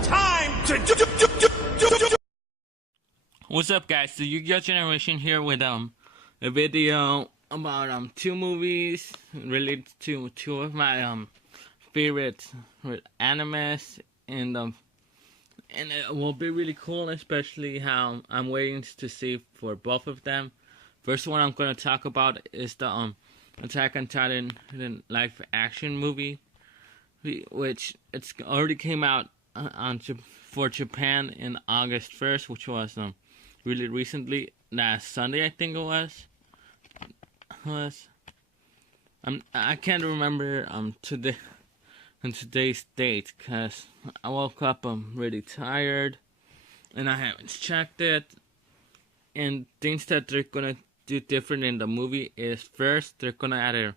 time to What's up, guys? The Yu-Gi-Oh! Generation here with a video about two movies related to two of my favorite animes, and it will be really cool, especially how I'm waiting to see for both of them. First one I'm gonna talk about is the Attack on Titan live action movie, which it's already came out for Japan in August 1st, which was really recently, last Sunday I think it was. I can't remember today on today's date because I woke up really tired and I haven't checked it. And things that they're gonna do different in the movie is, first they're gonna add a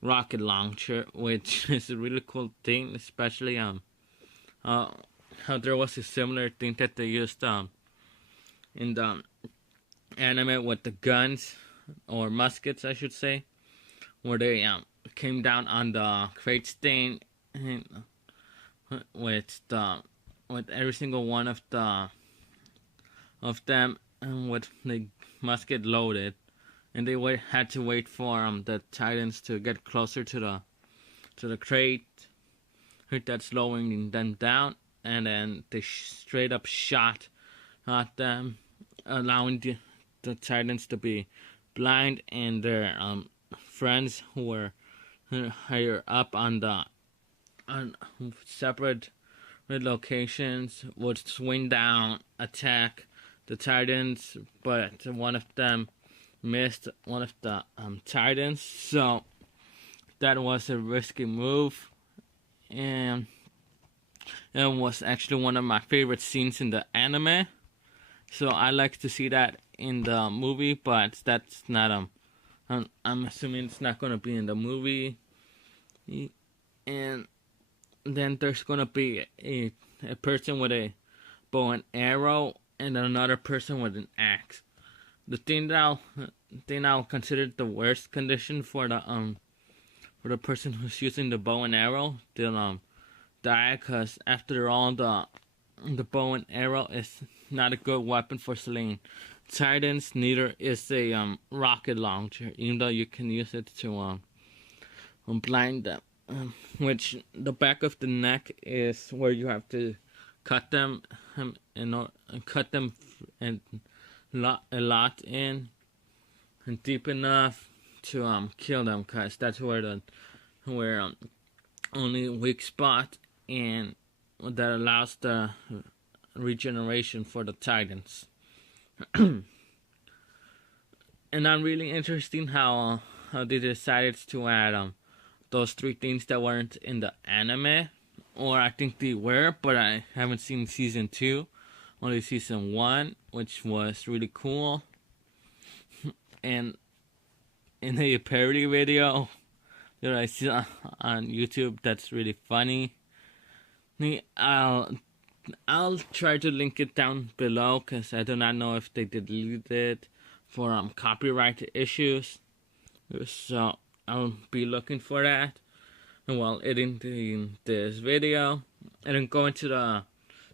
rocket launcher, which is a really cool thing, especially how there was a similar thing that they used in the anime with the guns, or muskets I should say, where they came down on the crate stain and with every single one of them and with the musket loaded, and they had to wait for the Titans to get closer to the crate that's slowing them down, and then they straight up shot at them, allowing the Titans to be blind, and their friends who were higher up on separate locations would swing down, attack the Titans, but one of them missed one of the Titans, so that was a risky move, and it was actually one of my favorite scenes in the anime. So I like to see that in the movie, but that's not I'm assuming it's not gonna be in the movie. And then there's gonna be a person with a bow and arrow, and another person with an axe. The thing that I'll consider the worst condition for the person who's using the bow and arrow, they'll die, because after all, the bow and arrow is not a good weapon for slaying Titans. Neither is a rocket launcher, even though you can use it to blind them. Which the back of the neck is where you have to cut them and cut them and a lot in and deep enough to kill them, because that's where only weak spot, and that allows the regeneration for the Titans. And I'm really interested how they decided to add those three things that weren't in the anime, or I think they were, but I haven't seen season 2, only season 1, which was really cool. And in a parody video that I see on YouTube, that's really funny. I'll try to link it down below, because I do not know if they deleted it for copyright issues. So I'll be looking for that while editing this video. And then going to the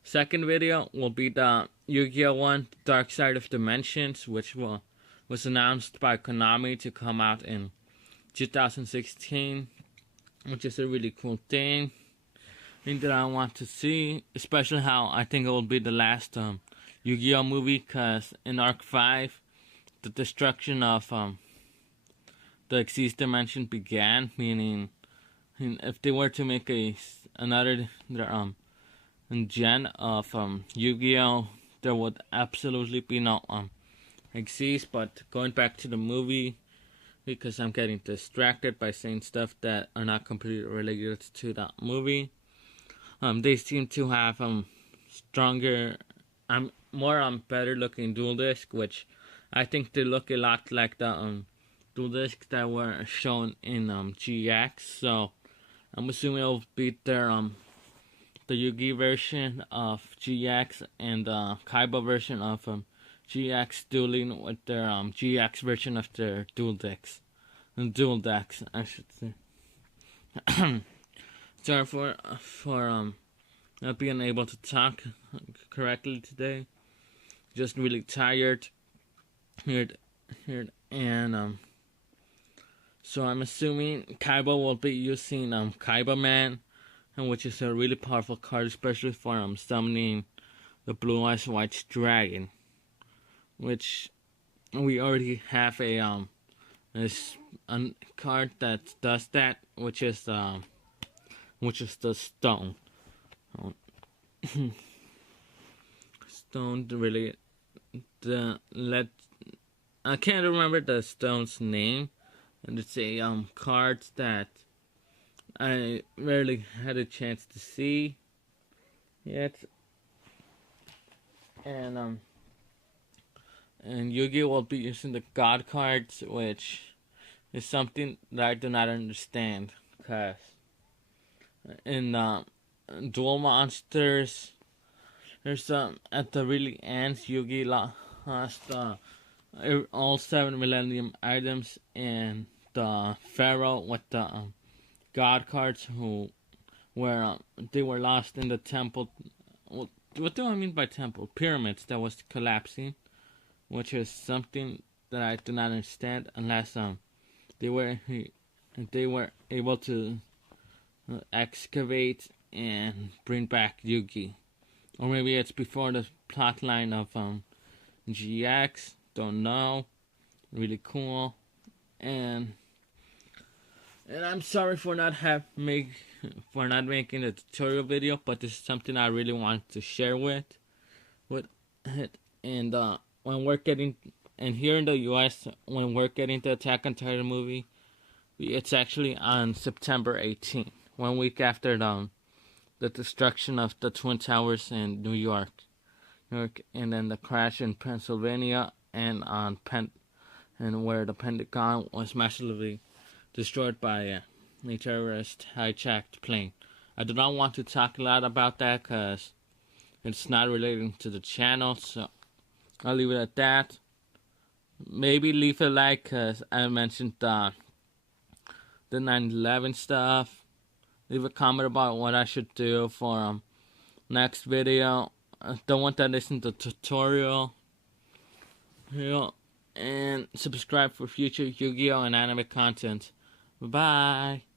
second video will be the Yu-Gi-Oh! One Dark Side of Dimensions, which was announced by Konami to come out in 2016, which is a really cool thing that I want to see, especially how I think it will be the last Yu-Gi-Oh! Movie, because in Arc 5, the destruction of the Xyz dimension began, meaning if they were to make another gen of Yu-Gi-Oh!, there would absolutely be no Xyz. But going back to the movie, because I'm getting distracted by saying stuff that are not completely related to that movie, they seem to have stronger, more better looking dual disc, which I think they look a lot like the dual discs that were shown in GX. So I'm assuming it'll beat their the Yugi version of GX and the Kaiba version of GX Dueling with their GX version of their dual decks. Dual decks, I should say. Sorry for not being able to talk correctly today. Just really tired. Here, and so I'm assuming Kaiba will be using Kaiba Man, and which is a really powerful card, especially for summoning the Blue Eyes White Dragon, which we already have a card that does that, which is the Stone. Stone really the let I can't remember the Stone's name, and it's a cards that I rarely had a chance to see yet, and Yugi will be using the God cards, which is something that I do not understand, because in Duel Monsters, there's at the really end, Yugi lost all 7 Millennium items, and the Pharaoh with the God cards who were they were lost in the temple. What do I mean by temple? Pyramids that was collapsing, which is something that I do not understand unless they were able to excavate and bring back Yugi, or maybe it's before the plot line of GX. Don't know. Really cool, and I'm sorry for not making a tutorial video, but this is something I really want to share with it. And when we're getting, and here in the US, when we're getting the Attack on Titan movie, it's actually on September 18th, 1 week after the destruction of the Twin Towers in New York, and then the crash in Pennsylvania, and and where the Pentagon was massively destroyed by a terrorist hijacked plane. I do not want to talk a lot about that because it's not relating to the channel, so I'll leave it at that. Maybe leave a like because I mentioned the 9/11 stuff. Leave a comment about what I should do for next video. The one that isn't the tutorial. And subscribe for future Yu-Gi-Oh! And anime content. Bye.